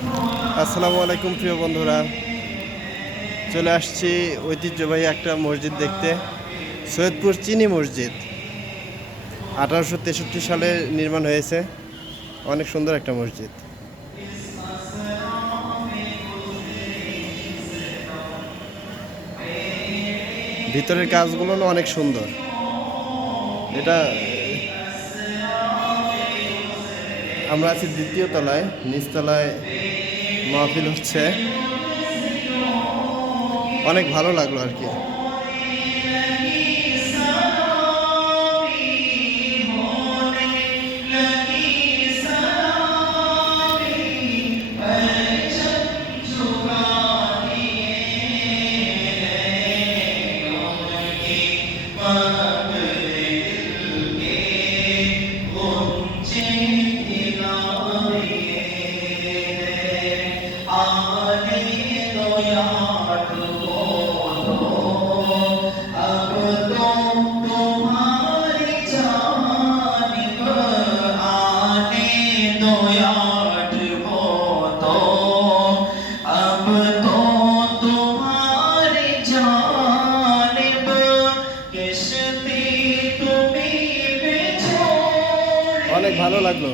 আসসালামু আলাইকুম প্রিয় বন্ধুরা, চলে আসছি ঐতিহ্যবাহী একটা মসজিদ দেখতে। সৈয়দপুর চিনি মসজিদ 1863 সালে নির্মাণ হয়েছে। অনেক সুন্দর একটা মসজিদ। ভিতরের কাজগুলো না অনেক সুন্দর। এটা আমরা আছি দ্বিতীয় তলায়, নিচতলায় মাহফিল হচ্ছে। অনেক ভালো লাগলো আর কি। অনেক ভালো লাগলো।